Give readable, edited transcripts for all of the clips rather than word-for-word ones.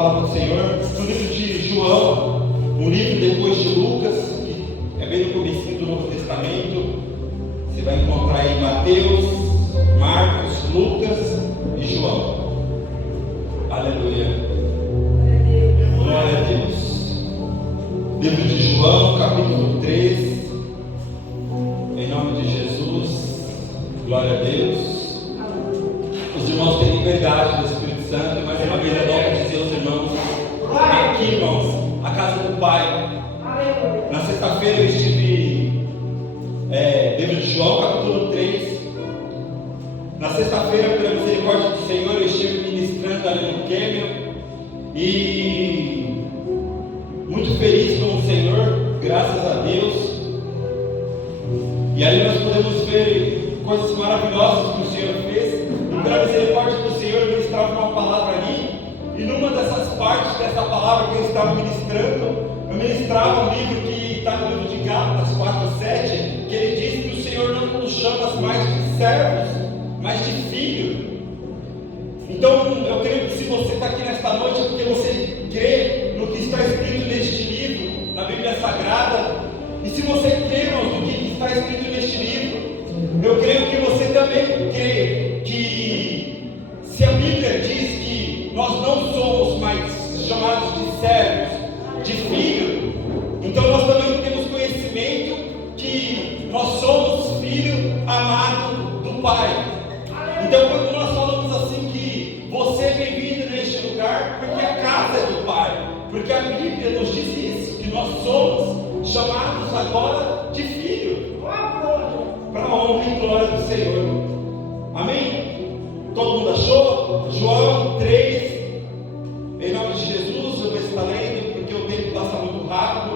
palavra do Senhor no livro de João, um livro depois de Lucas, que é bem no comecinho do Novo Testamento. Você vai encontrar aí Mateus, Marcos, Lucas e João. Aleluia. Glória a Deus. Livro de João, capítulo 3. Em nome de Jesus. Glória a Deus. Os irmãos têm liberdade do Espírito Santo. Mais uma vez eu volto a dizer aos irmãos: aqui, irmãos, a casa do Pai. Na sexta-feira eu estive livro de João, capítulo 3. Na sexta-feira, pela misericórdia do Senhor, eu estive ministrando ali no Quêmio. E muito feliz com o Senhor, graças a Deus. E ali nós podemos ver coisas maravilhosas que o Senhor fez. E pela misericórdia do Senhor, eu ministrava uma palavra ali. E numa dessas partes dessa palavra que eu estava ministrando, eu ministrava um livro que está no livro de Gálatas 4:7, que ele diz que o Senhor não nos chama mais de servos, mas de filho. Então eu creio que se você está aqui nesta noite é porque você crê no que está escrito neste livro, na Bíblia Sagrada. E se você crê, irmãos, no que está escrito neste livro, eu creio que você também crê que se a Bíblia diz que nós não somos mais chamados de servos, de filho, então nós também temos conhecimento que nós somos filho amado do Pai. Então quando nós falamos assim que você é bem-vindo neste lugar, porque a casa é do Pai, porque a Bíblia nos diz isso, que nós somos chamados agora de filho, para a honra e glória do Senhor. Amém? Todo mundo achou? João 3, em nome de Jesus. Eu vou estar lendo porque o tempo passa muito rápido.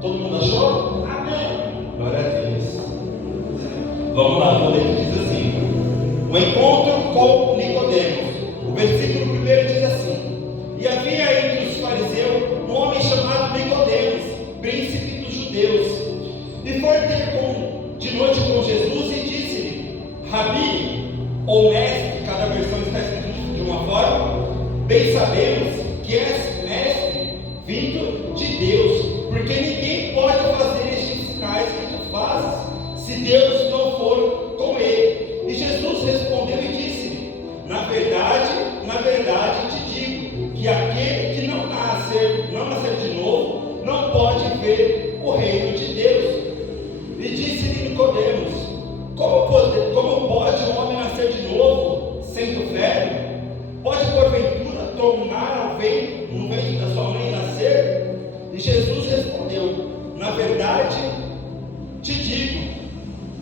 Todo mundo achou? Amém. Glória a Deus. Vamos lá, vou ler que diz assim: o encontro com Nicodemos. O versículo 1 diz assim: e havia entre os fariseus um homem chamado Nicodemos, príncipe dos judeus, e foi ter de noite com Jesus e disse-lhe: Rabi, ou mestre, cada versão está escrito de uma forma, bem sabemos que és mestre vindo de Deus, porque ninguém pode fazer estes sinais que tu fazes, se Deus não for com ele. E Jesus respondeu e disse-lhe: na verdade te digo, que aquele que não nascer de novo, não pode ver o reino de Deus. E disse-lhe Nicodemos: como pode um homem nascer de novo, sendo velho? Pode porventura tornar no ventre da sua mãe nascer? E Jesus respondeu: na verdade te digo,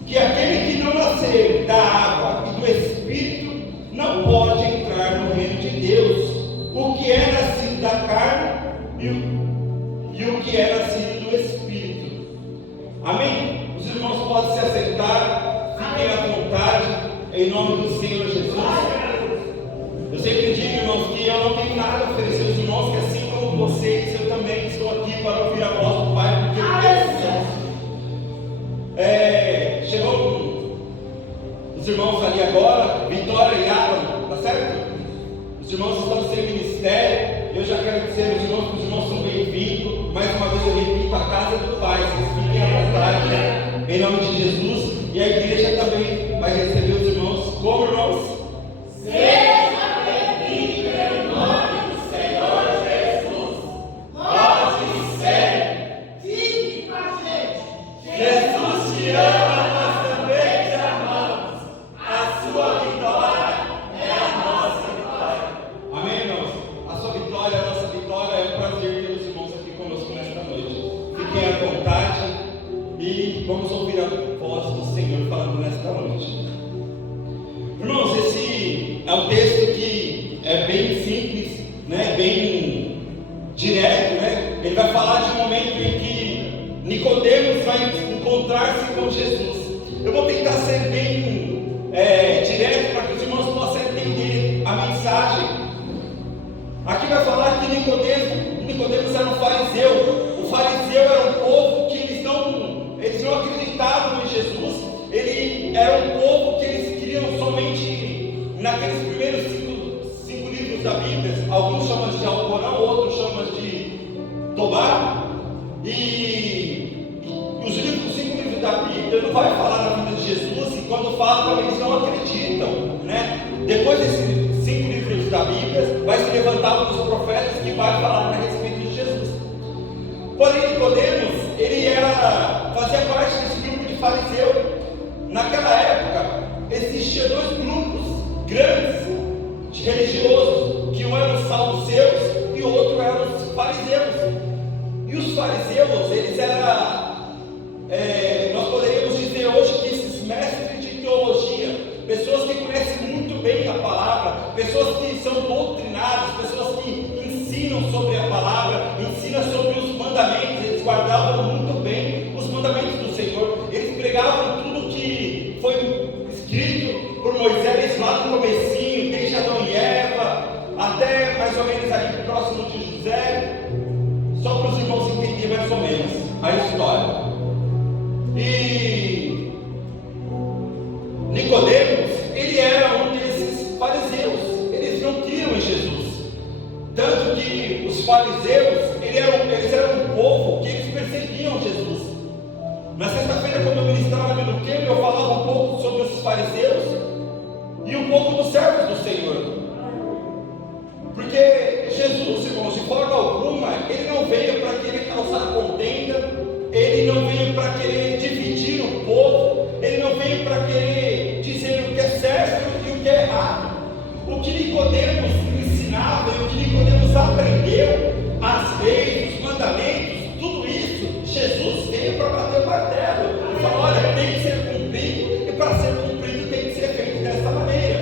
que aquele que não nascer da água e do Espírito não pode entrar no reino de Deus. O que é nascido da carne e o que é nascido do Espírito. Amém? Os irmãos podem se assentar, fiquem à vontade, em nome do Senhor Jesus. Eu sempre digo, irmãos, que eu não tenho nada a oferecer aos irmãos, que assim como vocês, eu também estou aqui para ouvir a voz do Pai, porque eu preciso. Chegou os irmãos ali agora, Vitória e Alan, tá certo? Os irmãos estão sem ministério. Eu já quero dizer aos irmãos que os irmãos são bem-vindos. Mais uma vez eu repito, a casa do Pai, vocês fiquem à vontade, em nome de Jesus. E a igreja também vai receber os irmãos como irmãos. Seja bem-vindo em nome do Senhor Jesus. Pode ser. Fique com a gente. Jesus te ama, nós também te amamos. A sua vitória é a nossa vitória. Amém, irmãos? A sua vitória é a nossa vitória. É um prazer ter os irmãos aqui conosco nesta noite. Fiquem à vontade e vamos ouvir a voz do Senhor falando nesta noite. Irmãos, esse é um texto que é bem simples, né? Bem direto, né? Ele vai falar de um momento em que Nicodemos vai encontrar-se com Jesus. Eu vou tentar ser bem direto para que os irmãos possam entender a mensagem. Aqui vai falar que Nicodemos era um fariseu. O fariseu era um povo que eles não acreditavam em Jesus. Ele era um povo que eles criam somente naqueles primeiros cinco livros da Bíblia. Alguns chamam de quando fala também eles não acreditam, né? Depois desses 5 livros da Bíblia, vai se levantar um dos profetas que vai falar a respeito de Jesus. Porém, Nicodemos, ele fazia parte desse grupo de fariseu. Naquela época, existiam 2 grupos grandes de religiosos, que um eram os saduceus e o outro eram os fariseus. E os fariseus, eles eram, nós poderíamos dizer hoje que esses mestres de teologia, pessoas que conhecem muito bem a palavra, pessoas que são doutrinadas, pessoas que ensinam sobre a palavra, ensinam sobre os mandamentos, eles guardavam muito bem os mandamentos do Senhor, eles pregavam tudo que foi escrito por Moisés lá no comecinho, desde Adão e Eva, até mais ou menos ali próximo de José, só para os irmãos entenderem mais ou menos a história. E Nicodemos, ele era um desses fariseus, eles não criam em Jesus, tanto que os fariseus, eles eram um povo que eles perseguiam Jesus. Na sexta-feira, quando eu ministrava ali no Quêmio, eu falava um pouco sobre os fariseus e um pouco dos servos do Senhor, porque Jesus, irmãos, de forma alguma, ele não veio para querer causar contenda, ele não veio para querer dividir o povo, ele não veio para querer dizer o que é certo e o que é errado. O que Nicodemos ensinava e o que Nicodemos aprendeu, as leis, os mandamentos, tudo isso, Jesus veio para bater o martelo e falar: olha, tem que ser cumprido, e para ser cumprido tem que ser feito dessa maneira.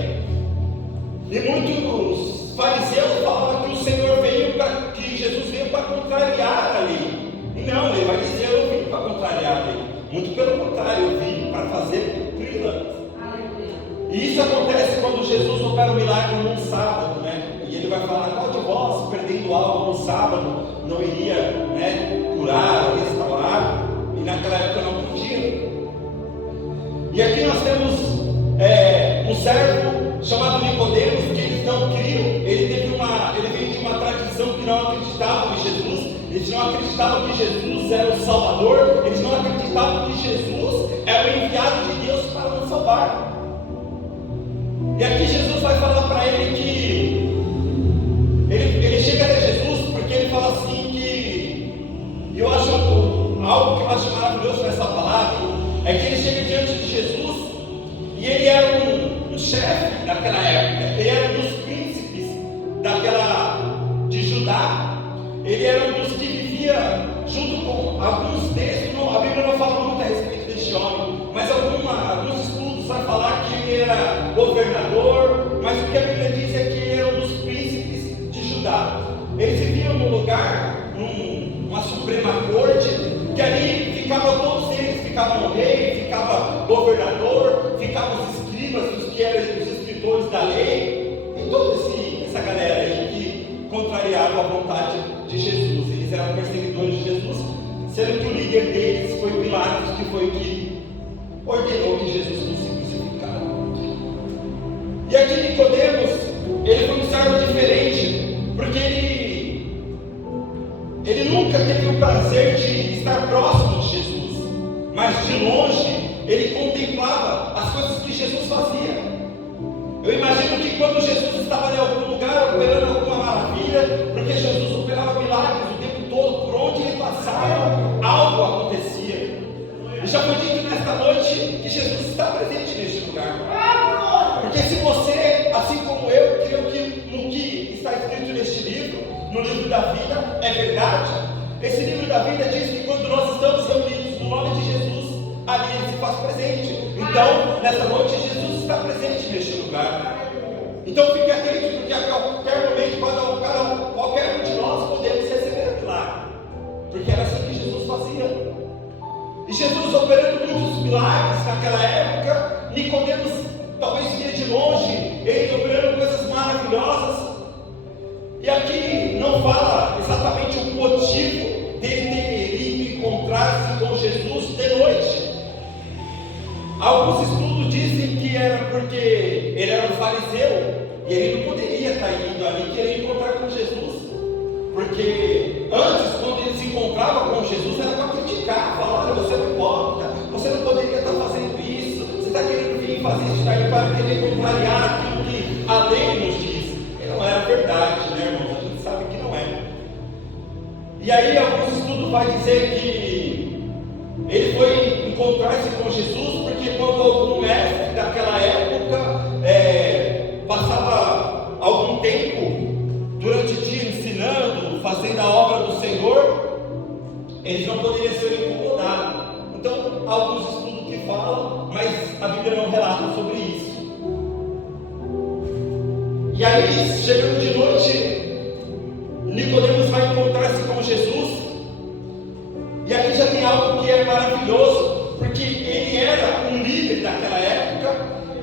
E muitos fariseus falavam que o Senhor que Jesus veio para contrariar a lei. E não, ele vai dizer: eu vim para contrariar a lei. Muito pelo contrário, eu vim para fazer cumpri-la. E isso acontece quando Jesus opera um milagre num sábado, né? E ele vai falar: qual de vós, perdendo algo no sábado, não iria, né, curar, restaurar? E naquela época não podia. E aqui nós temos um servo chamado Nicodemos, que eles não criam. Ele veio de uma tradição que não acreditava em Jesus. Eles não acreditavam que Jesus era o Salvador, eles não acreditavam que Jesus era o enviado de Deus para nos salvar. E aqui Jesus vai falar para ele que ele chega até Jesus, porque ele fala assim que, eu acho algo que eu acho maravilhoso nessa palavra, é que ele chega diante de Jesus e ele era um chefe daquela época, ele era um dos príncipes de Judá. Ele era um dos que vivia junto com alguns textos. A Bíblia não fala muito a respeito deste homem, mas alguns estudos vai falar que ele era governador, mas o que a Bíblia diz é que ele era um dos príncipes de Judá. Eles viviam num lugar, numa suprema corte, que ali ficavam todos eles, ficava o rei, ficava o governador, ficavam os escribas, os que eram os escritores da lei, e toda essa galera aí que contrariava a vontade de Jesus. Eles eram perseguidores de Jesus, sendo que o líder deles foi Pilatos, que foi o que ordenou que Jesus fosse crucificado. E aqui Nicodemos, ele foi um servo diferente, porque ele nunca teve o prazer de estar próximo de Jesus, mas de longe ele contemplava as coisas que Jesus fazia. Eu imagino que quando Jesus estava em algum lugar operando alguma maravilha, porque Jesus operava milagres o tempo todo, por onde ele passava, algo acontecia. E já foi dito nesta noite que Jesus está presente neste lugar. Porque se você, assim como eu, creio que no que está escrito neste livro, no livro da vida, é verdade. Esse livro da vida diz que quando nós estamos reunidos no nome de Jesus, ali ele se faz presente. Então, nessa noite, Jesus está presente neste lugar. Então fique atento, porque a qualquer momento, qualquer um de nós podemos receber o milagre, porque era assim que Jesus fazia. E Jesus operando muitos milagres naquela época, Nicodemos talvez via de longe, ele operando coisas maravilhosas. E aqui não fala exatamente o motivo dele ter ido encontrar-se com Jesus de noite. Alguns estudos dizem que era porque ele era um fariseu e ele não poderia estar indo ali querer encontrar com Jesus, porque antes, quando ele se encontrava com Jesus, era para criticar, falar: olha, você é um hipócrita, você não poderia estar fazendo isso, você está querendo vir vem fazer isso daí para querer contrariar aquilo que a lei nos diz. E não é a verdade, né, irmãos? A gente sabe que não é. E aí alguns estudos vai dizer que ele foi encontrar-se com Jesus, porque quando algum mestre daquela época passava algum tempo durante o dia ensinando, fazendo a obra do Senhor, eles não poderiam ser incomodados. Então, há alguns estudos que falam, mas a Bíblia não relata sobre isso. E aí, chegando de noite, Nicodemos vai encontrar-se com Jesus. E aqui já tem algo que é maravilhoso, porque ele era um líder naquela época,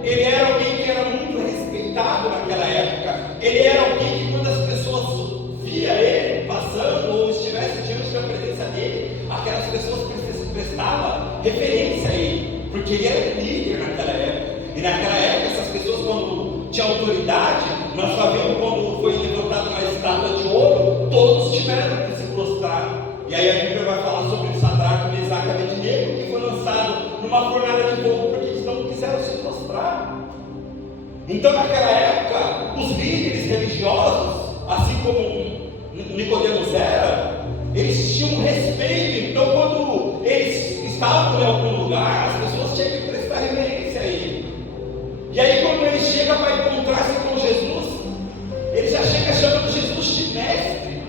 ele era alguém que era muito respeitado naquela época, ele era alguém que quando as pessoas via ele passando ou estivesse diante da presença dele, aquelas pessoas prestavam referência a ele, porque ele era um líder naquela época. E naquela época essas pessoas, quando tinham autoridade, nós sabemos quando foi levantada uma estátua de ouro, todos tiveram que se prostrar. E aí a Bíblia vai falar sobre Sadraque, Mesaque e Abednego, que foi lançado numa fornalha de fogo porque eles não quiseram se prostrar. Então naquela época, os líderes religiosos, assim como Nicodemos era, eles tinham um respeito. Então quando eles estavam em algum lugar, as pessoas tinham que prestar reverência a ele. E aí quando ele chega para encontrar-se com Jesus, ele já chega chamando Jesus de mestre,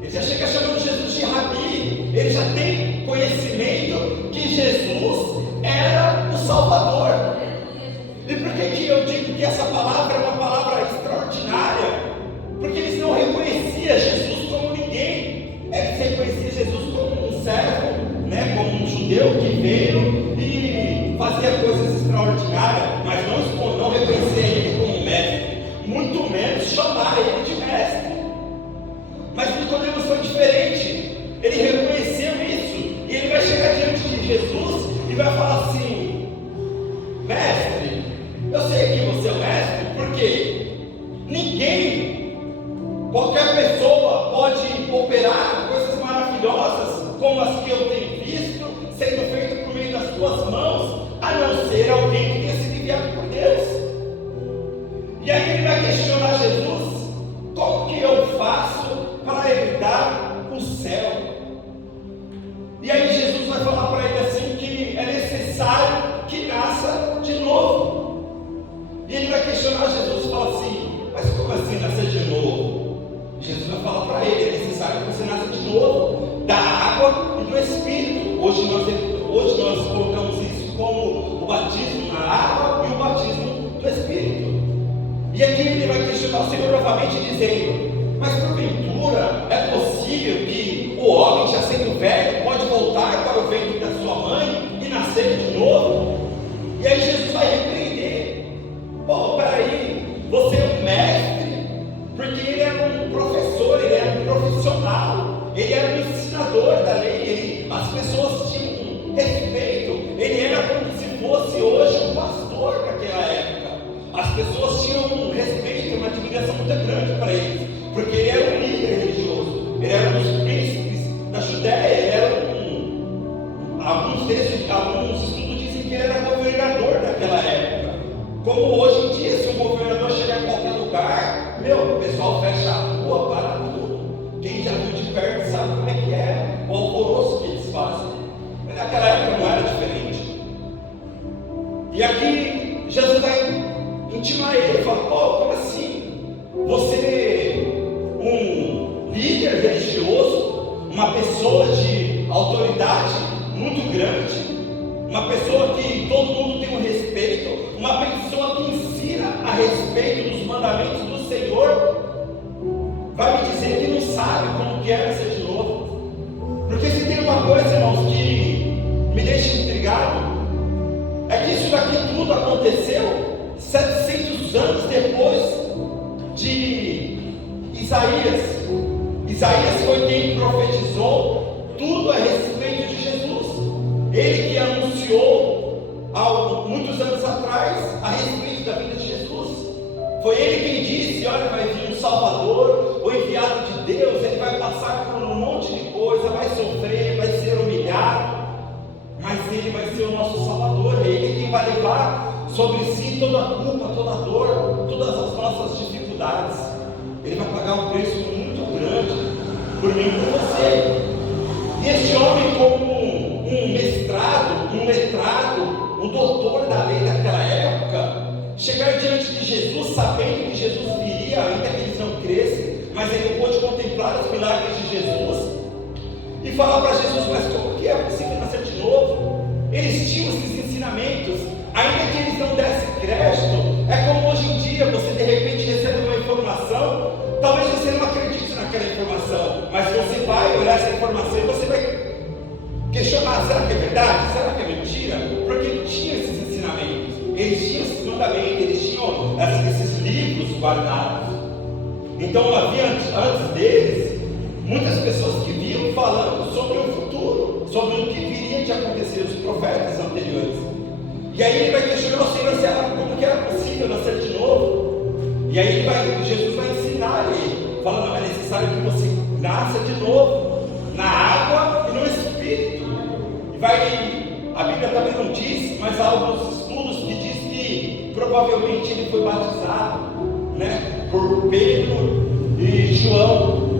ele já chega chamando Jesus de rabi, ele já tem conhecimento que Jesus era o Salvador. E por que eu digo que essa palavra é uma palavra extraordinária? Porque eles não reconheciam Jesus como ninguém, eles reconheciam Jesus como um servo, né? Como um judeu que veio e fazia coisas extraordinárias, mas não reconhecia ele como mestre, muito menos chamar ele de mestre. Mas Nicodemos foi diferente, ele reconheceu isso, e ele vai chegar diante de Jesus e vai falar assim: mestre, eu sei que você é o mestre, porque ninguém, qualquer pessoa pode operar coisas maravilhosas como as que eu tenho visto, sendo feito por meio das tuas mãos, a não ser alguém que tenha sido enviado por Deus. E aí ele vai questionar Jesus: como que eu faço para herdar o céu? E aí Jesus vai falar para ele assim que é necessário que nasça de novo. E ele vai questionar Jesus e fala assim: mas como assim nascer de novo? Jesus vai falar para ele: é necessário que você nasça de novo da água e do Espírito. Hoje nós colocamos isso como o batismo na água e o batismo do Espírito. E aqui ele vai questionar o Senhor novamente dizendo: mas porventura é possível que o homem, já sendo velho, pode voltar para o ventre da sua mãe e nascer de novo? E aí Jesus vai repreender: pô, peraí, você é um mestre, porque ele era um professor, ele era um profissional, ele era um ensinador da lei, as pessoas tinham respeito, ele era como se fosse hoje um pastor naquela época. As pessoas tinham um respeito, uma admiração muito grande para ele, porque ele era um líder religioso, ele era um dos príncipes da Judéia, ele era alguns estudos dizem que ele era governador naquela época. Como hoje em dia, se um governador chegar em qualquer lugar, o pessoal fecha a rua, para tudo. Quem já viu de perto sabe como é que é o alvoroço que eles fazem. Mas naquela época não era diferente. E aqui Jesus vai intimar ele e fala: pô, como assim? Você, um líder religioso, uma pessoa de autoridade muito grande, uma pessoa que todo mundo tem um respeito, uma pessoa que ensina a respeito dos mandamentos do Senhor, vai me dizer que não sabe como que é nascer de novo? Porque se tem uma coisa, irmãos, que me deixa intrigado, é que isso daqui tudo aconteceu 700 anos depois de Isaías. Isaías foi quem profetizou tudo a respeito de Jesus. Ele que anunciou há muitos anos atrás a respeito da vida de Jesus. Foi ele quem disse: olha, vai vir um Salvador, o enviado de Deus, ele vai passar por um monte de coisa, vai sofrer, vai ser humilhado, mas ele vai ser o nosso Salvador. É ele quem vai levar sobre si toda a culpa, toda a dor, todas as nossas dificuldades. Ele vai pagar um preço muito grande por mim e por você. E este homem, como um mestrado, um letrado, um doutor da lei daquela época, chegar diante de Jesus, sabendo que Jesus viria, ainda que eles não crescem, mas ele pôde contemplar os milagres de Jesus, e falar para Jesus: mas como que é possível nascer de novo? Eles tinham esses ensinamentos, ainda que eles não dessem crédito. É como hoje em dia, você de repente recebe uma informação, talvez você não acredite naquela informação, mas você vai olhar essa informação e você vai questionar: será que é verdade? Será que é mentira? Porque ele tinha esses ensinamentos, eles tinham esses mandamentos, eles tinham esses livros guardados. Então havia antes deles muitas pessoas que vinham falando sobre o futuro, sobre o que viria de acontecer, os profetas anteriores. E aí ele vai questionar o Senhor como que era possível nascer de novo. E aí Jesus vai ensinar ele, falando: não, é necessário que você nasça de novo, na água e no Espírito. E a Bíblia também não diz, mas há alguns estudos que diz que provavelmente ele foi batizado, por Pedro e João.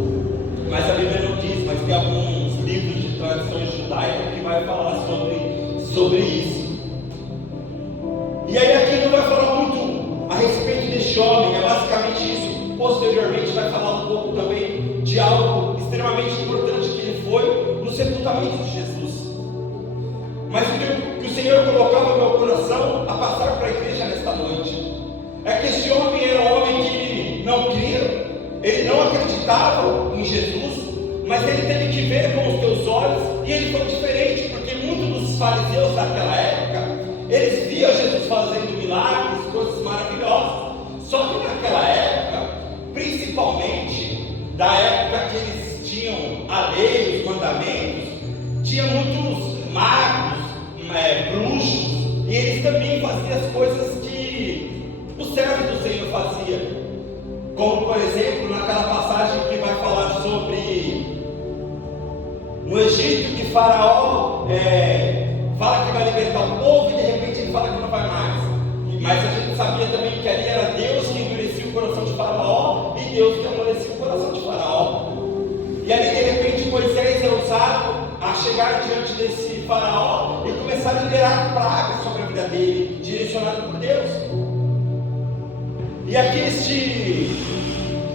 Mas a Bíblia não diz, mas tem alguns livros de tradição judaica que vai falar sobre isso. E aí aqui não vai falar muito a respeito deste homem, é basicamente isso. Posteriormente vai falar um pouco também de algo extremamente importante que ele foi no sepultamento de Jesus. Mas o que o Senhor colocava no meu coração a passar para a igreja nesta noite é que este homem era um homem que não cria, ele não acreditava em Jesus, mas ele teve que ver com os seus olhos, e ele foi diferente, porque muitos dos fariseus daquela época, eles viam Jesus fazendo milagres, coisas maravilhosas. Só que naquela época, principalmente da época que eles tinham a lei, os mandamentos, tinha muitos magos, bruxos, e eles também faziam as coisas que o servo do Senhor fazia. Como por exemplo, naquela passagem que vai falar sobre no Egito, que Faraó fala que vai libertar o povo, e de repente ele fala que não vai mais. Mas a gente sabia também que ali era Deus que endurecia o coração de Faraó e Deus que amolecia o coração de Faraó. E ali de repente Moisés é usado a chegar diante desse Faraó e começar a liberar pragas sobre a vida dele, direcionado por Deus. E aqui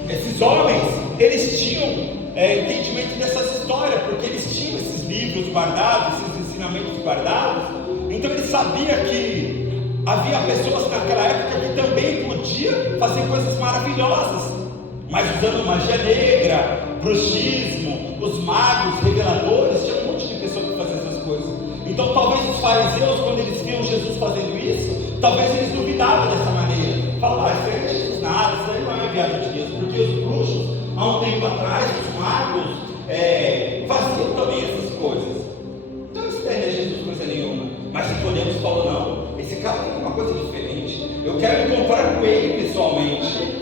esses homens, eles tinham entendimento dessas histórias, porque eles tinham esses livros guardados, esses ensinamentos guardados. Então eles sabiam que havia pessoas naquela época que também podiam fazer coisas maravilhosas, mas usando magia negra, bruxismo, os magos, reveladores, tinha um monte de pessoas que faziam essas coisas. Então talvez os fariseus, quando eles viam Jesus fazendo isso, talvez eles duvidavam dessa maneira. Falavam: isso aí não é Jesus nada, isso aí não é enviado de Deus, porque os bruxos, há um tempo atrás, os magos faziam também essas coisas. Então isso não é Jesus coisa nenhuma. Mas Nicodemos falou: não, esse cara tem uma coisa diferente, eu quero me encontrar com ele pessoalmente.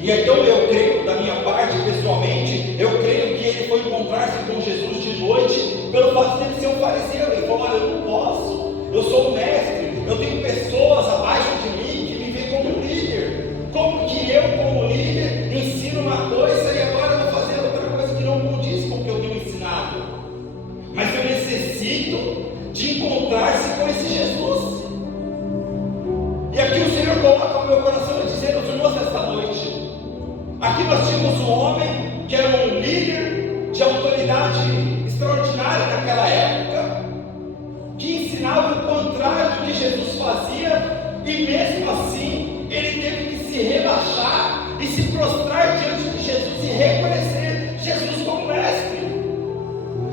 E então eu creio, da minha parte, pessoalmente, eu creio que ele foi encontrar-se com Jesus de noite, pelo fato de ele ser um fariseu. Ele falou: olha, eu não posso, eu sou o mestre, eu tenho pessoas abaixo de mim que me veem como líder. Como que eu, como líder, ensino uma coisa e agora eu vou fazer outra coisa que não condiz com o que eu tenho ensinado? Mas eu necessito de encontrar-se com esse Jesus. E aqui o Senhor coloca no meu coração e dizer aos irmãos nesta noite: aqui nós tínhamos um homem que era um líder de autoridade extraordinária naquela época, que ensinava o contrário do que Jesus fazia, e mesmo assim ele teve que se rebaixar e se prostrar diante de Jesus e reconhecer Jesus como mestre.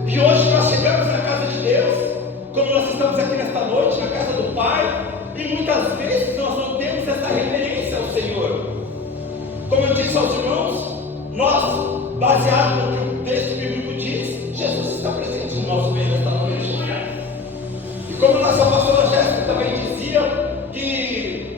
E hoje nós chegamos na casa de Deus, como nós estamos aqui nesta noite, na casa do Pai, e muitas vezes nós não temos essa referência ao Senhor. Como eu disse aos irmãos, nós, baseado no que o texto bíblico diz, Jesus está presente no nosso meio nesta noite. E como nossa pastora Jéssica também dizia, que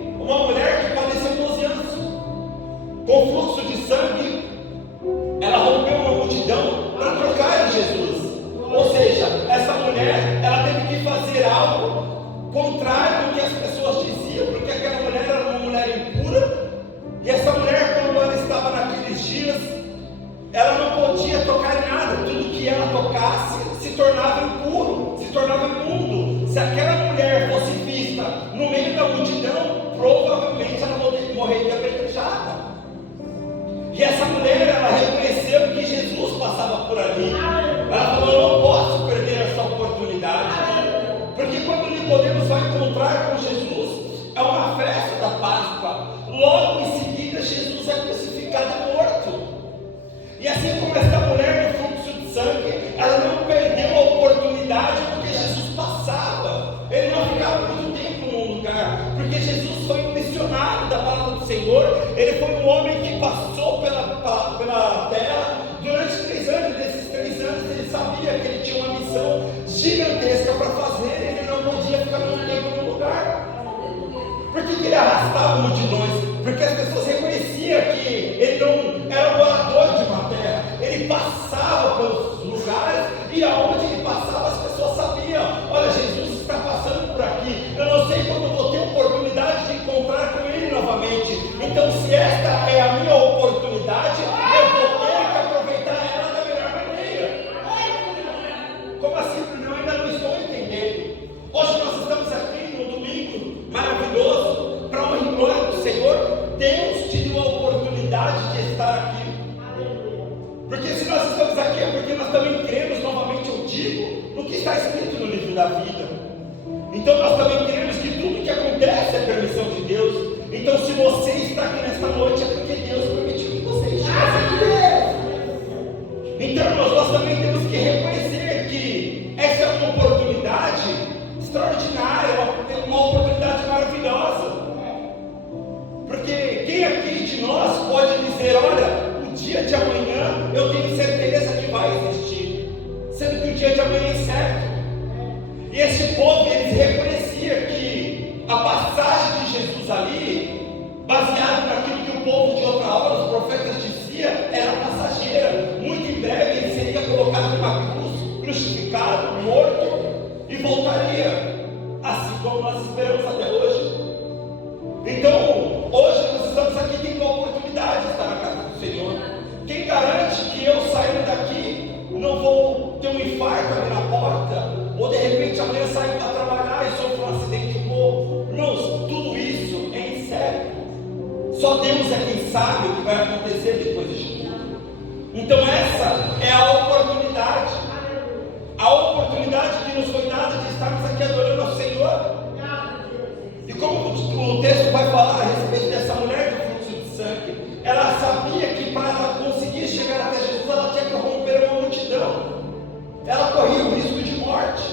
por ali. Ela falou: eu não posso perder essa oportunidade. Porque quando Nicodemos vai encontrar com Jesus, é uma festa da Páscoa. Logo em seguida, Jesus é crucificado e morto. E assim como esta mulher no fluxo de sangue, ela não perdeu a oportunidade porque Jesus passava. Ele não ficava muito tempo num lugar, porque Jesus foi um missionário da palavra do Senhor. Ele foi um homem que passou pela terra durante 3 anos. Desses 3 anos ele sabia que ele tinha uma missão gigantesca para fazer. Ele não podia ficar muito tempo num lugar. Por que ele arrastava multidões? Porque as pessoas reconheciam que ele não era um morador de uma terra. Ele passava pelos lugares, e aonde ele passava as pessoas sabiam: olha, Jesus está passando por aqui. Eu não sei quando vou ter oportunidade de encontrar com ele novamente. Então, se esta é a minha oportunidade, eu vou ter que aproveitar ela da melhor maneira. Como assim? Eu ainda não estou entendendo. Hoje nós estamos aqui no domingo maravilhoso, para honra e glória do Senhor. Deus te deu a oportunidade de estar aqui. Porque se nós estamos aqui é porque nós também cremos, novamente eu digo, no que está escrito no livro da vida. Então nós também cremos que tudo que acontece é permissão de Deus. Então se você está aqui nesta noite é porque Deus permitiu que você estivesse aqui. Então nós também temos que reconhecer que essa é uma oportunidade extraordinária, uma oportunidade maravilhosa. Porque quem aqui de nós pode dizer: olha, o dia de amanhã eu tenho certeza que vai existir, sendo que o dia de amanhã é incerto. E esse povo, eles reconheciam que a passagem de Jesus ali, baseado naquilo que o povo de outra hora, os profetas diziam, era passageira. Muito em breve ele seria colocado numa cruz, crucificado, morto, e voltaria, assim como nós esperamos até hoje. Então, hoje nós estamos aqui tendo a oportunidade de estar na casa do Senhor. Quem garante que eu saindo daqui não vou ter um infarto ali na porta, ou de repente amanhã saio para trabalhar e sofro um acidente e morro? Irmãos, tudo isso é incerto. Só Deus é quem sabe o que vai acontecer depois de Jesus. Então essa é a oportunidade que nos foi dada de estarmos aqui adorando ao Senhor. E como o texto vai falar a respeito dessa mulher do fluxo de sangue, ela sabia que para ela conseguir chegar até Jesus, ela tinha que romper uma multidão. Ela corria o risco de morte,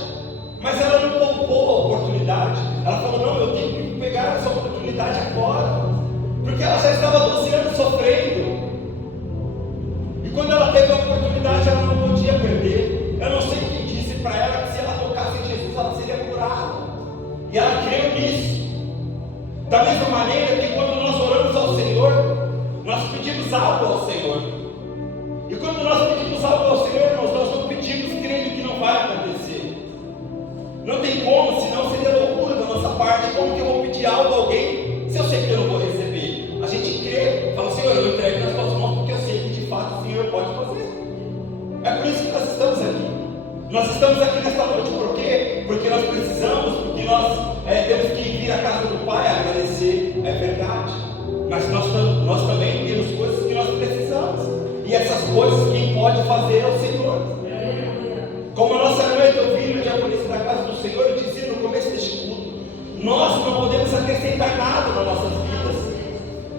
mas ela não poupou a oportunidade. Ela falou: não, eu tenho que pegar essa oportunidade agora, porque ela já estava 12 anos sofrendo. E quando ela teve a oportunidade, ela não podia perder. Eu não sei quem disse para ela que se ela tocasse em Jesus, ela seria curada. E ela creu nisso. Da mesma maneira que quando nós oramos ao Senhor, nós pedimos algo ao Senhor. E quando nós pedimos algo ao Senhor, nós não pedimos crendo que não vai acontecer. Não tem como, senão seria loucura da nossa parte. Como que eu vou pedir algo a alguém se eu sei que eu não vou receber? A gente crê, fala: Senhor, eu entrego nas tuas mãos porque eu sei que de fato o Senhor pode fazer. É por isso que nós estamos aqui. Nós estamos aqui nesta noite por quê? Porque nós precisamos, porque nós temos que vir à casa do Pai agradecer, é verdade. Mas nós também temos coisas que nós precisamos. E essas coisas quem pode fazer é o Senhor. Como a nossa irmã Etelvina, diaconisa da casa do Senhor, dizia no começo deste culto, nós não podemos acrescentar nada nas nossas vidas.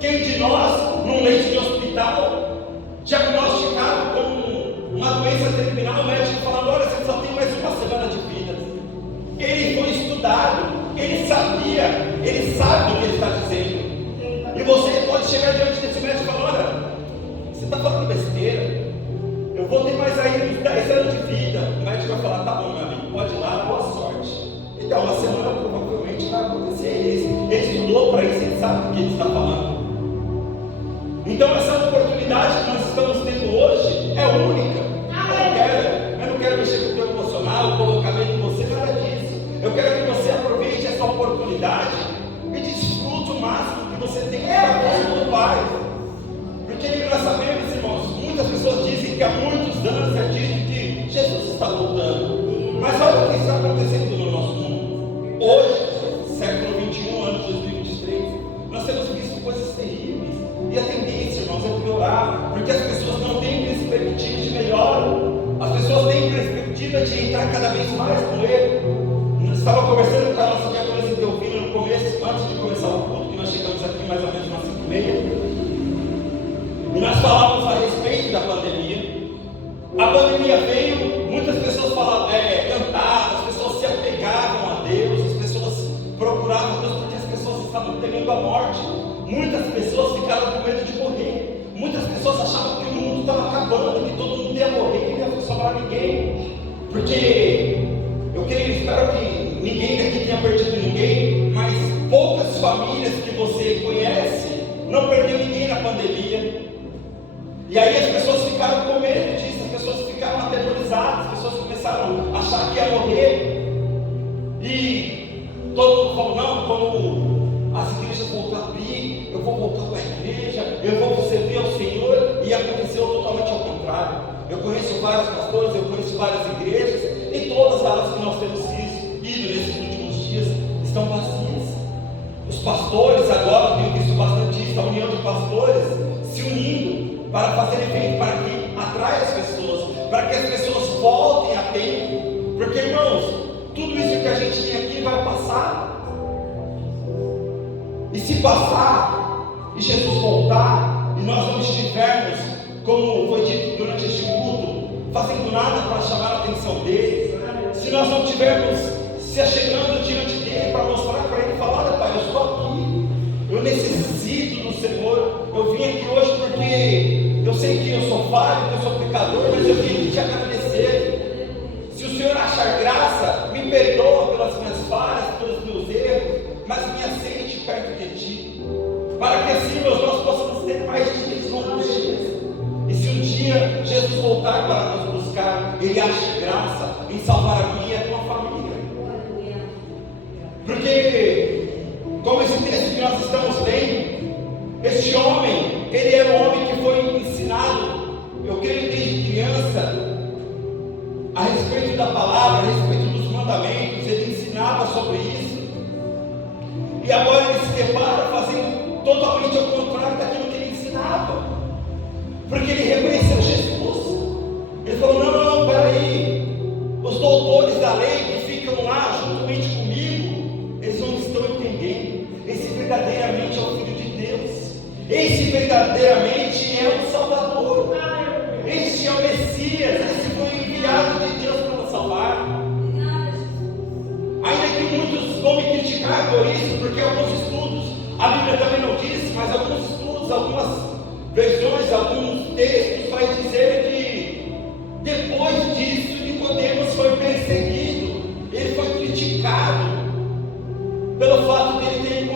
Quem de nós, num leito de hospital, diagnosticado com uma doença terminal, o médico falando: olha, você só tem mais uma semana de vida. Ele foi estudado, ele sabia, ele sabe do que ele está dizendo. E você pode chegar diante desse médico e falar: olha, você está falando besteira, eu vou ter mais aí uns 10 anos de vida. O médico vai falar: tá bom, meu amigo, pode ir lá, boa sorte. Então, uma semana provavelmente vai acontecer. Ele estudou para isso, ele sabe do que ele está falando. Então, essa oportunidade que nós estamos tendo hoje é única. Eu não quero mexer com o teu emocional, colocar medo em você, nada disso. Eu quero que você aproveite essa oportunidade e desfrute o máximo que você tem que estar com o Pai. Porque nós sabemos, irmãos, muitas pessoas dizem que há muitos anos é dito que Jesus está voltando. Mas olha o que está acontecendo no nosso mundo. Hoje, século 21, ano 2023, nós temos visto coisas terríveis. E a tendência, irmãos, é piorar, porque as pessoas não têm pandemia veio, muitas pessoas cantavam, as pessoas se apegavam a Deus, as pessoas procuravam Deus porque as pessoas estavam temendo a morte. Muitas pessoas ficaram com medo de morrer. Muitas pessoas achavam que o mundo estava acabando, que todo mundo ia morrer, que não ia sobrar ninguém. Porque espero que ninguém daqui tenha perdido ninguém, mas poucas famílias que você conhece não perdeu ninguém na pandemia. E aí as pessoas ficaram com medo disso, as pessoas ficaram aterrorizadas, as pessoas começaram a achar que ia morrer. E todo mundo falou, não, como as igrejas voltam a abrir, eu vou voltar para a igreja, eu vou servir ao Senhor. E aconteceu totalmente ao contrário. Eu conheço vários pastores, eu conheço várias igrejas, e todas elas que nós temos ido nesses últimos dias estão vazias. Os pastores agora, eu tenho visto bastante isso, a união de pastores se unindo para fazer evento, para que atraia as pessoas, para que as pessoas voltem a tempo. Porque, irmãos, tudo isso que a gente tem aqui vai passar. E se passar, e Jesus voltar, e nós não estivermos, como foi dito durante este culto, fazendo nada para chamar a atenção dele, se nós não estivermos se achegando diante dele para mostrar para ele, falar, olha pai, eu estou aqui, eu necessito do Senhor, eu vim aqui hoje porque eu sei que eu sou falho, que eu sou pecador, mas eu vim aqui te agradecer. Se o Senhor achar graça, me perdoa pelas minhas falhas, pelos meus erros, mas me aceite perto de ti, para que assim, meus, nós possamos ter mais dias, longos dias. E se um dia Jesus voltar para nos buscar, Ele acha graça em salvar a minha e a tua família. Porque, como esse texto que nós estamos lendo, este homem, ele era um homem que foi ensinado, eu creio desde criança, a respeito da palavra, a respeito dos mandamentos, ele ensinava sobre isso. E agora ele se depara fazendo totalmente ao contrário daquilo que ele ensinava. Porque ele reconheceu Jesus. Ele falou, não, peraí, os doutores da lei que ficam lá juntamente comigo, eles não estão entendendo. Esse verdadeiramente é o Filho de Deus. Esse verdadeiramente é o Salvador. Este é o Messias. Esse foi enviado de Deus para nos salvar. Ainda que muitos vão me criticar por isso, porque alguns estudos, a Bíblia também não diz, mas alguns estudos, algumas versões, alguns textos vai dizer que depois disso Nicodemos foi perseguido, ele foi criticado pelo fato de ele ter ido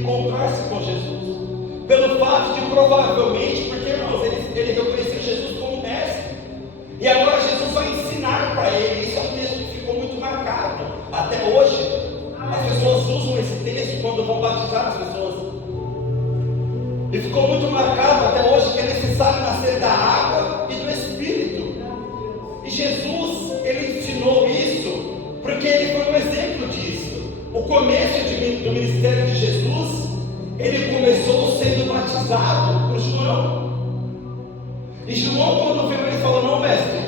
encontrar-se com Jesus, pelo fato de provavelmente, porque irmãos, ele reconheceu Jesus como mestre, e agora Jesus vai ensinar para ele. Esse é um texto que ficou muito marcado até hoje. As pessoas usam esse texto quando vão batizar as pessoas. E ficou muito marcado até hoje que é necessário nascer da água e do Espírito. E Jesus, ele ensinou isso porque ele foi um exemplo disso. O começo do ministério de Jesus, ele começou sendo batizado por João. E João, quando viu ele, falou, não, mestre,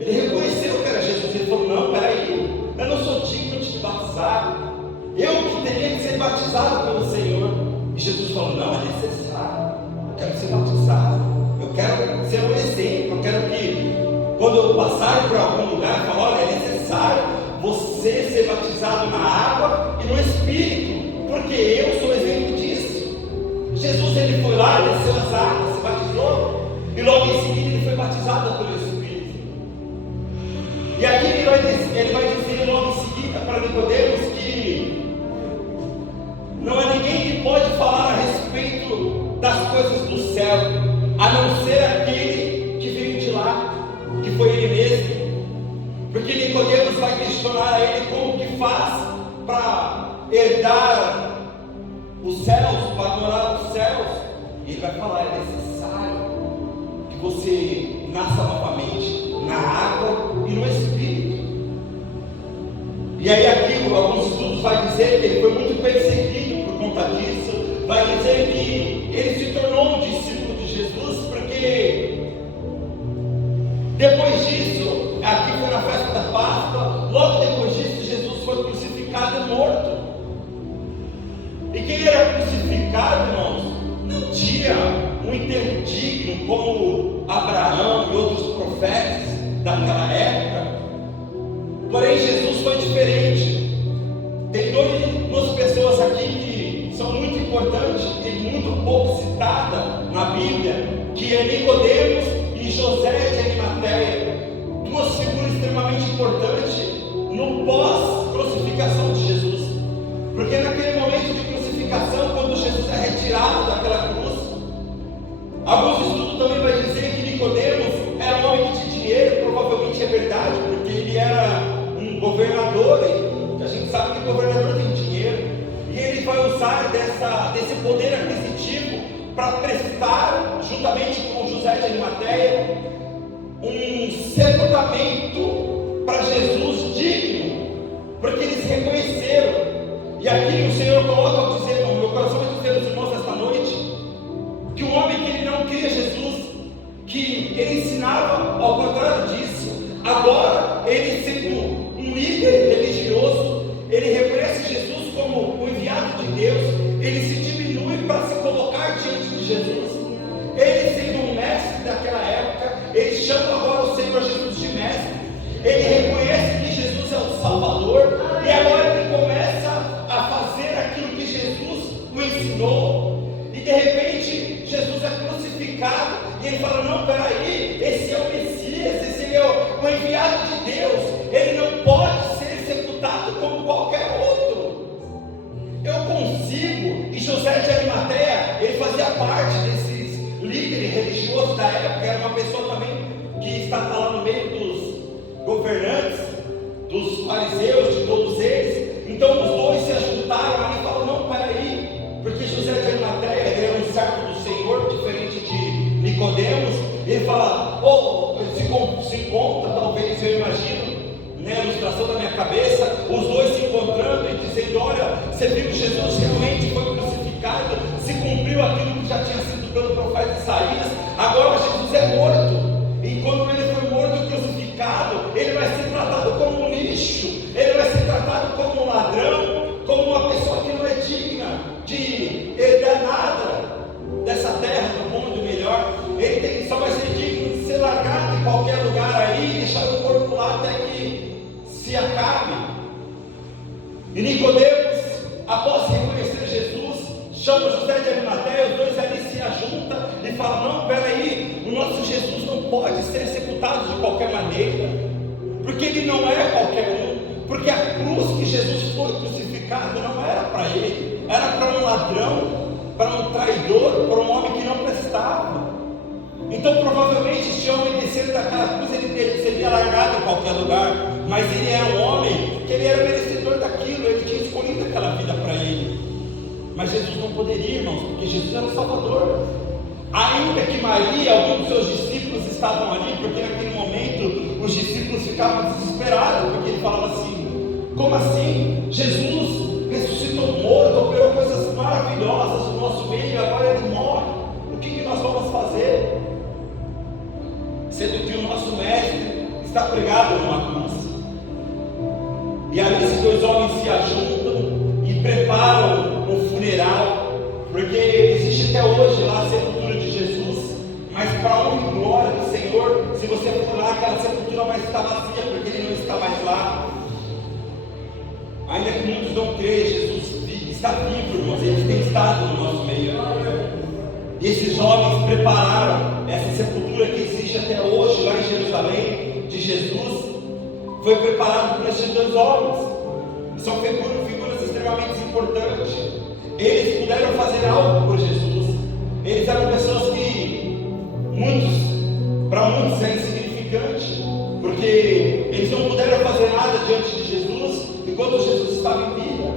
ele reconheceu que era Jesus. Ele falou, não, peraí, eu não sou digno de te batizar, eu que teria que ser batizado pelo Senhor. E Jesus falou, não, é necessário, eu quero ser batizado, eu quero ser um exemplo, eu quero que quando eu passar por algum lugar, eu falo, olha, é necessário você ser batizado na água e no Espírito, porque eu sou exemplo disso. Jesus, ele foi lá, desceu as águas, se batizou, e logo em seguida ele foi batizado pelo Espírito. E aqui ele vai dizer logo em seguida para Nicodemos que não há ninguém que pode falar a respeito das coisas do céu, a não ser aquele que veio de lá, que foi ele mesmo. Porque Nicodemos vai questionar a ele como que faz para herdar os céus, para morar nos céus. E ele vai falar, é necessário que você nasça novamente na água e no Espírito. E aí aqui alguns estudos vai dizer que ele foi muito perseguido por conta disso. Vai dizer que ele se tornou um discípulo de Jesus, porque depois disso, aqui foi na festa da Páscoa, logo depois disso Jesus foi crucificado e morto. E quem era crucificado, irmãos, não tinha um enterro digno, como Abraão e outros profetas daquela época. Porém, Jesus foi diferente. Tem duas pessoas aqui que são muito importantes e muito pouco citadas na Bíblia, que é Nicodemos e José de Arimateia. Duas figuras extremamente importantes no pós-crucificação de Jesus. Porque naquele momento de crucificação, quando Jesus é retirado daquela cruz, alguns estudos também vai dizer que Nicodemos era um homem que tinha dinheiro. Provavelmente é verdade, porque ele era um governador, e a gente sabe que o governador tem dinheiro, e ele vai usar desse poder aquisitivo para prestar, juntamente com José de Arimateia, um sepultamento para Jesus digno, porque eles reconheceram. E aqui o Senhor coloca ao dizer, no meu coração vai dizer aos irmãos esta noite, que um homem que ele não cria Jesus, que ele ensinava ao contrário disso, agora ele sendo um líder religioso, ele reconhece Jesus como o enviado de Deus, ele se diminui para se colocar diante de Jesus. Ele sendo um mestre daquela época, ele chama agora o Senhor Jesus de mestre, ele reconhece que Jesus é o Salvador, e agora ele começa a fazer aquilo que Jesus o ensinou, e de repente Jesus é crucificado, e ele fala, não, peraí, esse é o Messias, esse é o enviado de Deus, ele não pode ser sepultado como qualquer outro. Eu consigo, e José de Arimateia, ele fazia parte desses líderes religiosos da época, era uma pessoa também que estava lá no meio dos governantes, dos fariseus, de todos eles. Então os dois se ajuntaram ali e falaram, não, peraí, porque José de Arimateia, ele era um servo do Senhor, diferente de Nicodemos. Ele fala, se encontra, talvez, eu imagino, a ilustração da minha cabeça, os dois se encontrando e dizendo, olha, você viu que Jesus realmente foi crucificado, se cumpriu aquilo que já tinha sido pelo profeta Isaías, agora Jesus é morto, e quando ele foi morto e crucificado, ele vai ser tratado como um lixo, ele vai ser tratado como um ladrão, como uma pessoa que não é digna de herdar nada dessa terra, do mundo melhor. Ele só vai ser digno de ser largado em qualquer lugar aí, e deixar o corpo lá até que se acabe. E Nicodemos, após reconhecer Jesus, chama José de Arimateia, os dois ali se ajuntam e falam, não, peraí, o nosso Jesus não pode ser sepultado de qualquer maneira, porque ele não é qualquer um, porque a cruz que Jesus foi crucificado não era para ele, era para um ladrão, para um traidor, para um homem que não prestava. Então provavelmente este homem descendo daquela cruz, ele seria largado em qualquer lugar, mas ele era um homem que ele era merecedor daquilo, ele tinha escolhido aquela vida para ele. Mas Jesus não poderia, irmãos, porque Jesus era o Salvador. Ainda que Maria, alguns dos seus discípulos estavam ali, porque naquele momento os discípulos ficavam desesperados, porque ele falava assim, como assim? Jesus ressuscitou morto, operou coisas maravilhosas no nosso meio, e agora ele morre, o que nós vamos fazer? Sendo que o nosso mestre está pregado numa cruz. E aí esses dois homens se ajuntam e preparam um funeral, porque existe até hoje lá a sepultura de Jesus, mas para honra e glória do Senhor, se você for lá, aquela sepultura vai estar vazia, porque ele não está mais lá. Ainda que muitos não creiam, Jesus está vivo, irmãos, ele tem estado no nosso meio. E esses jovens prepararam essa sepultura que existe até hoje lá em Jerusalém, de Jesus, foi preparado por esses dois homens. São figuras extremamente importantes. Eles puderam fazer algo por Jesus. Eles eram pessoas que para muitos é insignificante, porque eles não puderam fazer nada diante de Jesus enquanto Jesus estava em vida.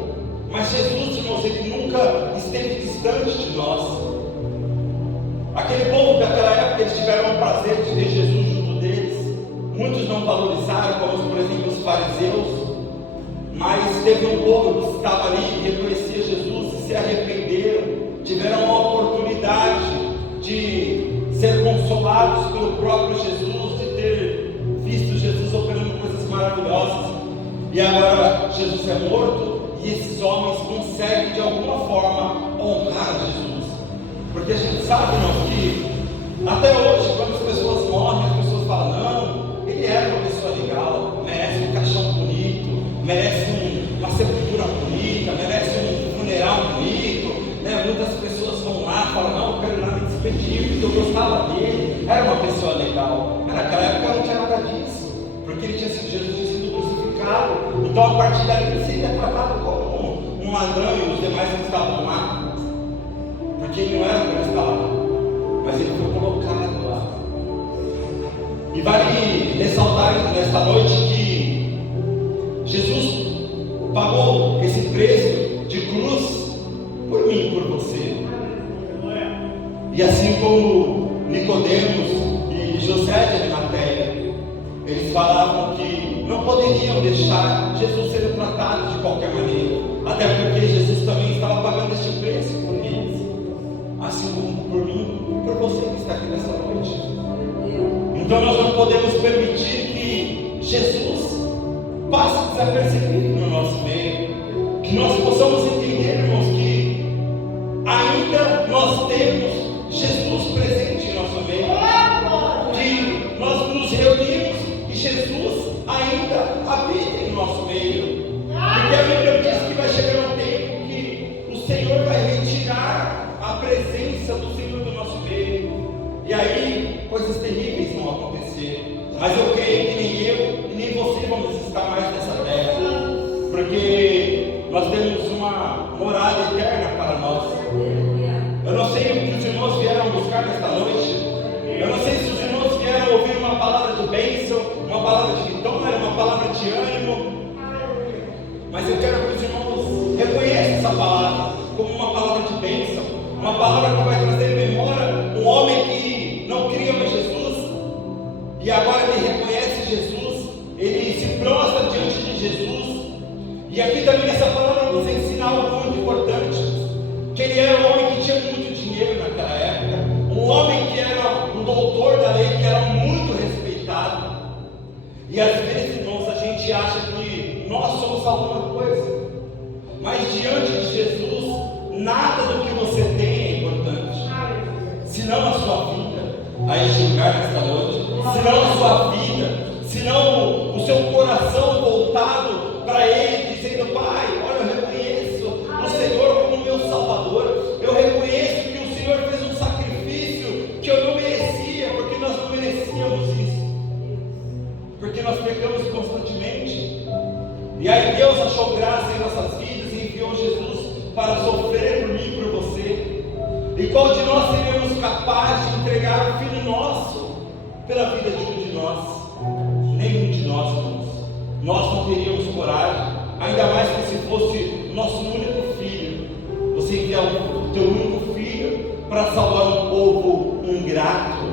Mas Jesus, irmãos, ele nunca esteve distante de nós. Aquele povo daquela época, eles tiveram o prazer de ter Jesus junto deles. Muitos não valorizaram, como por exemplo os fariseus, mas teve um povo que estava ali e reconhecia Jesus e se arrependeram, tiveram a oportunidade de ser consolados pelo próprio Jesus, de ter visto Jesus operando coisas maravilhosas. E agora Jesus é morto e esses homens conseguem de alguma forma honrar Jesus. Porque a gente sabe, irmãos, que Até hoje, quando as pessoas morrem, as pessoas falam: não, ele era uma pessoa legal, merece um caixão bonito, merece uma sepultura bonita, merece um funeral bonito, né? Muitas pessoas vão lá e falam: não, eu quero ir lá me despedir, porque eu gostava dele, era uma pessoa legal. Mas naquela época não tinha nada disso, porque Jesus tinha sido crucificado. Então, a partir dali, ele é tratado como um ladrão e os demais que estavam lá, porque ele não era para estar lá, mas ele foi colocado lá. E vale ressaltar nesta noite que Jesus pagou esse preço de cruz por mim e por você. E assim como Nicodemos e José de Arimateia, eles falavam que não poderiam deixar Jesus ser tratado de qualquer maneira, até porque Jesus também estava pagando este preço por eles, assim como por mim e por você que está aqui nessa noite. Então nós não podemos permitir que Jesus passe desapercebido no nosso meio, que nós possamos entender, irmãos, que ainda nós temos Jesus presente em nosso meio, que nós nos reunimos e Jesus ainda habita em nosso meio, porque a Bíblia diz que vai chegar um tempo que o Senhor vai retirar a presença do Senhor do nosso meio, e aí coisas terríveis vão acontecer. Mas eu creio que nem eu e nem você vamos estar mais nessa terra, porque nós temos uma morada eterna para nós. Eu não sei o que os irmãos vieram buscar nesta noite. Eu não sei se os irmãos vieram ouvir uma palavra de bênção, uma palavra de vitória, uma palavra de ânimo, mas eu quero que os irmãos reconheçam essa palavra como uma palavra de bênção, uma palavra que vai trazer em memória um homem que não cria em Jesus, e agora ele reconhece Jesus, ele se prostra diante de Jesus. E aqui também nessa palavra nos ensina algo muito importante, que ele era um homem que tinha muito dinheiro naquela época, um homem que era um doutor da lei, que era muito respeitado. E às vezes, irmãos, a gente acha que nós somos alguma coisa, mas diante de Jesus, nada do que você tem é importante, senão a sua vida. Aí julgar nesta noite, senão a sua vida, senão o seu coração voltado para Ele, dizendo: Pai, olha, eu reconheço o Senhor como meu Salvador, eu reconheço que o Senhor fez um sacrifício que eu não merecia, porque nós não merecíamos isso, porque nós pecamos constantemente, e aí Deus achou graça em nossas vidas e enviou Jesus para sofrer por mim e por você. E qual de nós seríamos capazes de entregar o Filho nosso pela vida de um de nós? Nenhum de nós, irmãos. Nós não teríamos coragem, ainda mais que se fosse o nosso único filho. Você enviar o teu único filho para salvar um povo ingrato,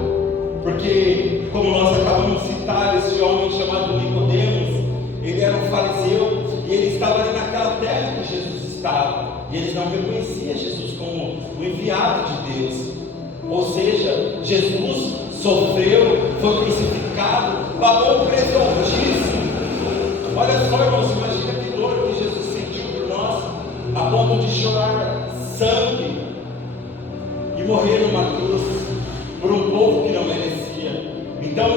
porque, como nós acabamos de citar, esse homem chamado Nicodemos, ele era um fariseu e ele estava ali naquela terra que Jesus estava, e eles não reconheciam Jesus como o enviado de Deus. Ou seja, Jesus sofreu, foi crucificado, pagou um preço altíssimo. Olha só, irmãos, imagina que dor que Jesus sentiu por nós, a ponto de chorar sangue e morrer numa cruz por um povo que não merecia. Então,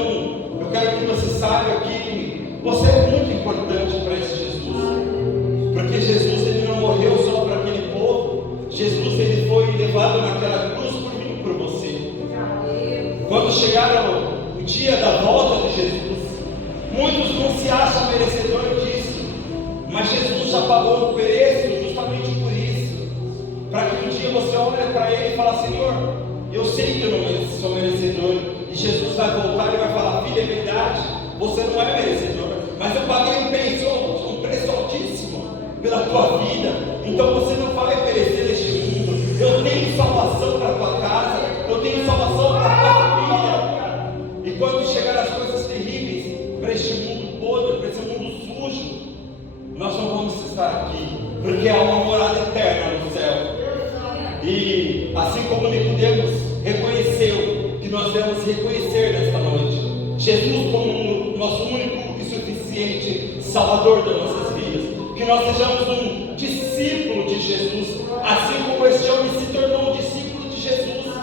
eu quero que você saiba que você é muito importante para esse Jesus, porque Jesus, ele não morreu só para aquele povo. Jesus, ele foi levado naquela cruz por mim e por você. Quando chegaram o dia da volta de Jesus, muitos não se acham merecedores disso, mas Jesus já pagou o preço justamente por isso, para que um dia você olhe para Ele e fale: Senhor, eu sei que eu não sou merecedor, e Jesus vai voltar e vai falar: filho, é verdade, você não é merecedor, mas eu paguei um preço altíssimo pela tua vida, então você não vai perecer neste mundo. Eu tenho salvação para a tua casa, eu tenho salvação para a tua família. E quando chegar as coisas terríveis para este mundo podre, para esse mundo sujo, nós não vamos estar aqui, porque há uma morada eterna no céu. E assim como Nicodemos reconheceu, que nós devemos reconhecer nesta noite Jesus como o nosso único e suficiente Salvador das nossas vidas, que nós sejamos um discípulo de Jesus, assim como este homem se tornou um discípulo de Jesus.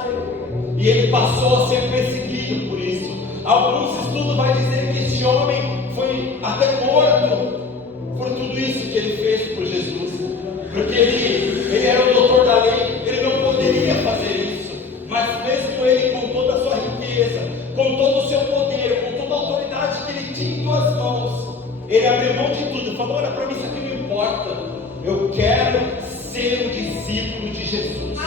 E e ele passou a ser perseguido por isso. Alguns estudos vai dizer que este homem foi até morto por tudo isso que ele fez por Jesus, porque ele era o doutor da lei, ele não poderia fazer isso, mas mesmo ele, com toda a sua riqueza, com todo o seu poder, com toda a autoridade que ele tinha em suas mãos, ele abriu mão de tudo e falou: olha, para mim isso aqui não importa, eu quero ser um discípulo de Jesus,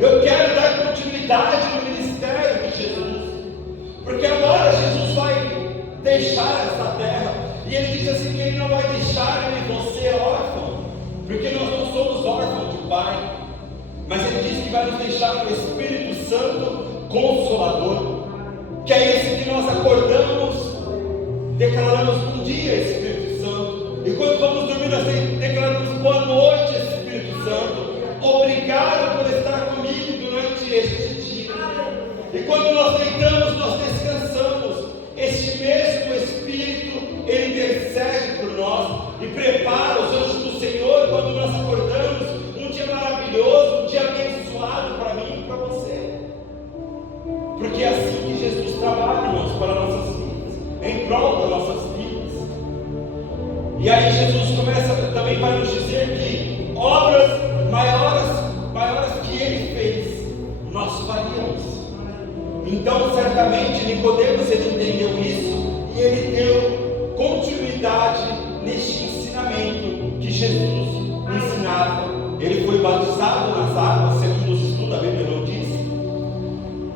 eu quero dar continuidade no ministério de Jesus, porque agora Jesus vai deixar essa terra, e ele diz assim que ele não vai deixar eu e você órfão, porque nós não somos órfãos de pai, mas ele diz que vai nos deixar o Espírito Santo Consolador, que é esse que nós acordamos, declaramos bom dia, Espírito Santo, e quando vamos dormir nós declaramos boa noite, Espírito Santo, obrigado por estar comigo durante este dia. E quando nós deitamos, nós descansamos. Este mesmo Espírito, ele intercede por nós e prepara os anjos do Senhor quando nós acordamos. Um dia maravilhoso, um dia abençoado para mim e para você. Porque é assim que Jesus trabalha, irmãos, para nossas vidas, em prol das nossas vidas. E aí Jesus também vai nos dizer que obras maiores que ele fez, nós faríamos. Então, certamente, Nicodemos, ele entendeu isso e ele deu continuidade neste ensinamento que Jesus ensinava. Ele foi batizado nas águas, segundo os estudos, a Bíblia não diz,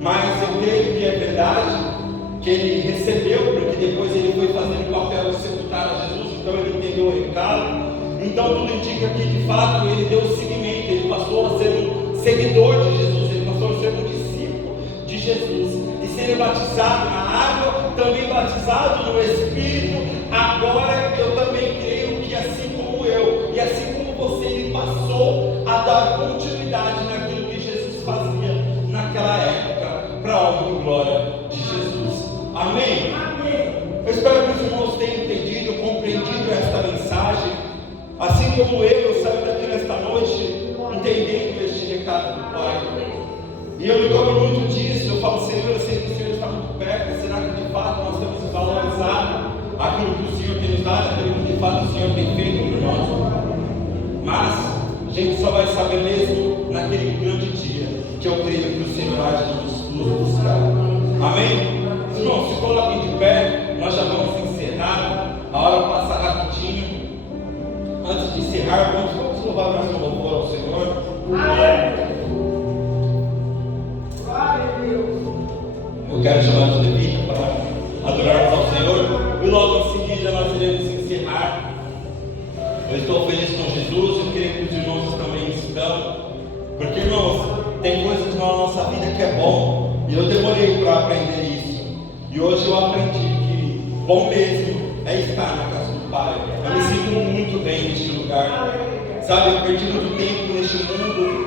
mas eu creio que é verdade que ele recebeu, porque depois ele foi fazendo o papel de sepultar a Jesus, então ele entendeu o recado. Então tudo indica que de fato ele deu seguimento, ele passou a ser um seguidor de Jesus, ele passou a ser um discípulo de Jesus, e sendo batizado na água, também batizado no Espírito. Agora eu também creio que assim como eu, e assim como você, ele passou a dar continuidade naquilo que Jesus fazia naquela época, para a honra e glória de Jesus. Amém? Amém. Eu espero que os irmãos tenham entendido, compreendido esta mensagem, assim como eu saio daqui nesta noite entendendo este recado do Pai. E eu me cobro muito disso. Eu falo: Senhor, eu sei que o Senhor está muito perto. Será que de fato nós temos valorizado aquilo que o Senhor tem nos dado, aquilo que de fato o Senhor tem feito por nós? Mas a gente só vai saber mesmo naquele grande dia, que eu creio que o Senhor há de nos buscar. Amém? Irmãos, se coloquem de pé, nós já vamos encerrar. A hora passa rapidinho. Antes de encerrar, vamos louvar mais um louvor ao Senhor. Amém. Eu quero chamar os levitas para adorarmos ao Senhor, e logo em seguida nós iremos encerrar. Eu estou feliz com Jesus, eu creio que os irmãos também estão, porque, irmãos, tem coisas na nossa vida que é bom, e eu demorei para aprender isso, e hoje eu aprendi que bom mesmo é estar na casa do Pai. Eu me sinto muito bem neste lugar, sabe? Eu perdi muito tempo neste mundo